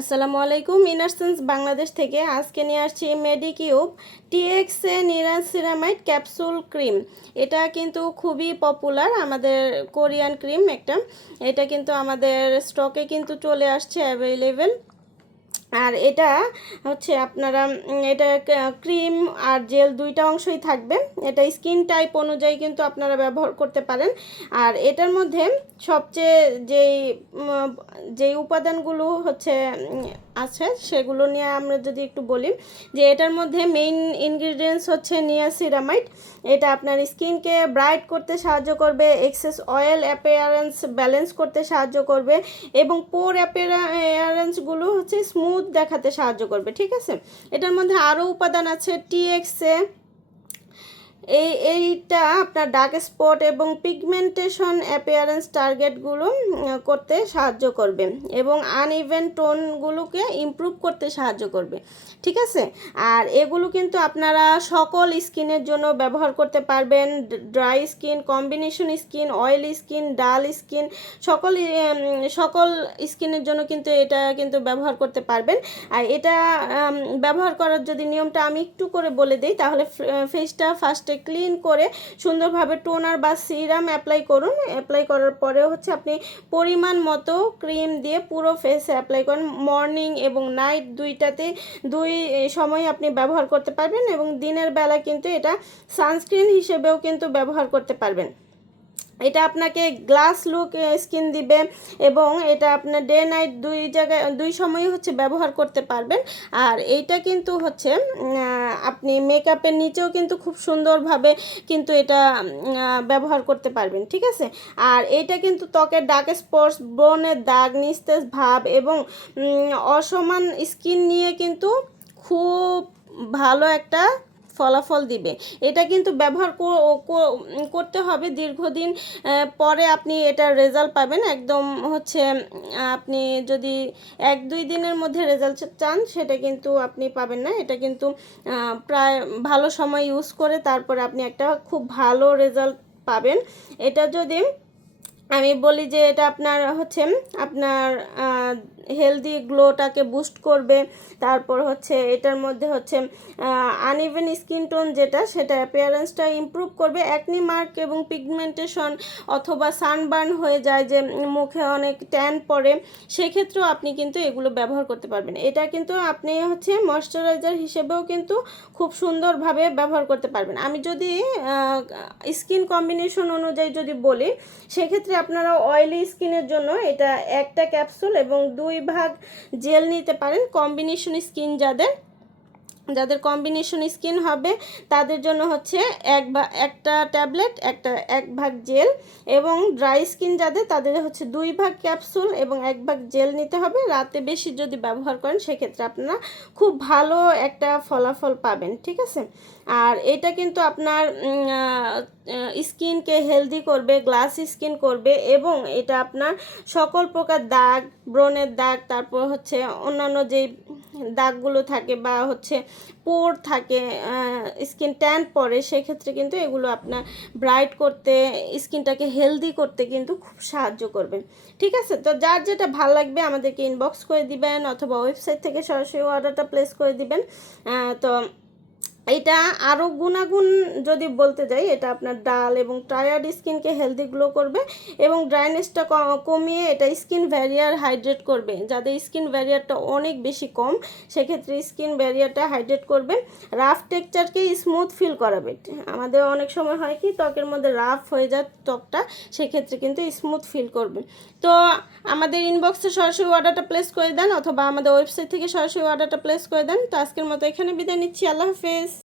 আসসালামু আলাইকুম। ইনারসেন্স বাংলাদেশ থেকে আজকে নিয়ে আসছি মেডিকিউব টিএক্সএ নিরাসিরামাইড ক্যাপসুল ক্রিম। এটা কিন্তু খুবই পপুলার, আমাদের কোরিয়ান ক্রিম একটা। এটা কিন্তু আমাদের স্টকে কিন্তু চলে আসছে অ্যাভেলেবেল। আর এটা হচ্ছে আপনারা এটা ক্রিম আর জেল দুইটা অংশই থাকবে। এটা স্কিন টাইপ অনুযায়ী কিন্তু আপনারা ব্যবহার করতে পারেন। আর এটার মধ্যে সবচেয়ে যেই উপাদানগুলো হচ্ছে আছে সেগুলো নিয়ে আমরা যদি একটু বলি, যে এটার মধ্যে মেইন ইনগ্রিডিয়েন্টস হচ্ছে নিয়াসিরামাইড। এটা আপনার স্কিনকে ব্রাইট করতে সাহায্য করবে, এক্সেস অয়েল অ্যাপিয়ারেন্স ব্যালেন্স করতে সাহায্য করবে এবং পোর অ্যাপিয়ারেন্সগুলো হচ্ছে স্মুথ দেখাতে সাহায্য করবে। ঠিক আছে, এটার মধ্যে আরও উপাদান আছে টিএক্সএ। এইটা আপনার ডার্ক স্পট এবং পিগমেন্টেশন অ্যাপিয়ারেন্স টার্গেটগুলো করতে সাহায্য করবে এবং আনইভেন টোনগুলোকে ইমপ্রুভ করতে সাহায্য করবে। ঠিক আছে, আর এগুলো কিন্তু আপনারা সকল স্কিনের জন্য ব্যবহার করতে পারবেন। Dry skin, combination skin, oily skin, ডাল স্কিন, সকল স্কিনের জন্য কিন্তু এটা কিন্তু ব্যবহার করতে পারবেন। আর এটা ব্যবহার করার যদি নিয়মটা আমি একটু করে বলে দিই, তাহলে ফেসটা ফার্স্টে ক্লিন করে সুন্দরভাবে টোনার বা সিরাম অ্যাপ্লাই করুন। অ্যাপ্লাই করার পরে হচ্ছে আপনি পরিমাণ মতো ক্রিম দিয়ে পুরো ফেসে অ্যাপ্লাই করুন। মর্নিং এবং নাইট দুই সময় আপনি ব্যবহার করতে পারবেন এবং দিনের বেলা কিন্তু এটা সানস্ক্রিন হিসেবেও কিন্তু ব্যবহার করতে পারবেন। এটা আপনাকে গ্লাস লুক স্কিন দিবে এবং এটা আপনার ডে নাইট দুই সময় হচ্ছে ব্যবহার করতে পারবেন। আর এইটা কিন্তু হচ্ছে আপনি মেকআপের নিচেও কিন্তু খুব সুন্দরভাবে কিন্তু এটা ব্যবহার করতে পারবেন। ঠিক আছে, আর এইটা কিন্তু ত্বকের ডার্ক স্পটস, ব্রণের দাগ, নিস্তেজ ভাব এবং অসমান স্কিন নিয়ে কিন্তু খুব ভালো একটা ফলাফল দিবে। এটা কিন্তু ব্যবহার করতে হবে দীর্ঘদিন পরে আপনি এটার রেজাল্ট পাবেন। একদম হচ্ছে আপনি যদি 1-2 দিনের মধ্যে রেজাল্ট চান সেটা কিন্তু আপনি পাবেন না। এটা কিন্তু প্রায় ভালো সময় ইউজ করে তারপরে আপনি একটা খুব ভালো রেজাল্ট পাবেন। এটা যদি আমি বলি যে এটা আপনার হচ্ছে আপনার হেলদি গ্লোটাকে বুস্ট করবে। তারপর হচ্ছে এটার মধ্যে হচ্ছে আনইভেন স্কিন টোন সেটা অ্যাপিয়ারেন্সটা ইমপ্রুভ করবে। অ্যাকনি মার্ক এবং পিগমেন্টেশন অথবা সানবার্ন হয়ে যায়, যে মুখে অনেক ট্যান পড়ে, সেক্ষেত্রেও আপনি কিন্তু এগুলো ব্যবহার করতে পারবেন। এটা কিন্তু আপনি হচ্ছে ময়শ্চারাইজার হিসেবেও কিন্তু খুব সুন্দরভাবে ব্যবহার করতে পারবেন। আমি যদি স্কিন কম্বিনেশন অনুযায়ী যদি বলি, সেক্ষেত্রে আপনারা অয়েলি স্কিনের জন্য এটা একটা ক্যাপসুল এবং 2 ভাগ জেল নিতে পারেন। কম্বিনেশন স্কিন যাদের কম্বিনেশন স্কিন হবে তাদের জন্য হচ্ছে একটা ট্যাবলেট, এক ভাগ জেল, এবং ড্রাই স্কিন তাদের হচ্ছে 2 ভাগ ক্যাপসুল এবং 1 ভাগ জেল নিতে হবে। রাতে বেশি যদি ব্যবহার করেন সেক্ষেত্রে আপনারা খুব ভালো একটা ফলাফল পাবেন। ঠিক আছে, আর এটা কিন্তু আপনার স্কিনকে হেলদি করবে, গ্লাস স্কিন করবে এবং এটা আপনার সকল প্রকার দাগ, ব্রণের দাগ, তারপর হচ্ছে অন্যান্য যেই দাগগুলো থাকে বা হচ্ছে পোর থাকে, স্কিন ট্যান পড়ে, সেক্ষেত্রে কিন্তু এগুলো আপনার ব্রাইট করতে, স্কিনটাকে হেলদি করতে কিন্তু খুব সাহায্য করবে। ঠিক আছে, তো যার যেটা ভালো লাগবে আমাদেরকে ইনবক্স করে দিবেন অথবা ওয়েবসাইট থেকে সরাসরি অর্ডারটা প্লেস করে দিবেন। তো এটা আরও গুণাগুণ যদি বলতে যাই, এটা আপনার ডাল এবং টায়ার্ড স্কিনকে হেলদি গ্লো করবে এবং ড্রাইনেসটা কমিয়ে এটা স্কিন ব্যারিয়ার হাইড্রেট করবে। যাদের স্কিন ব্যারিয়ারটা অনেক বেশি কম, সেক্ষেত্রে স্কিন ব্যারিয়ারটা হাইড্রেট করবে। রাফ টেক্সচারকে স্মুথ ফিল করাবে। আমাদের অনেক সময় হয় কি ত্বকের মধ্যে রাফ হয়ে যায় ত্বকটা, সেক্ষেত্রে কিন্তু স্মুথ ফিল করবে। তো আমাদের ইনবক্সে সরাসরি অর্ডারটা প্লেস করে দেন অথবা আমাদের ওয়েবসাইট থেকে সরাসরি অর্ডারটা প্লেস করে দেন। তো আজকের মতো এখানে বিদায় নিচ্ছি। আল্লাহ হাফেজ।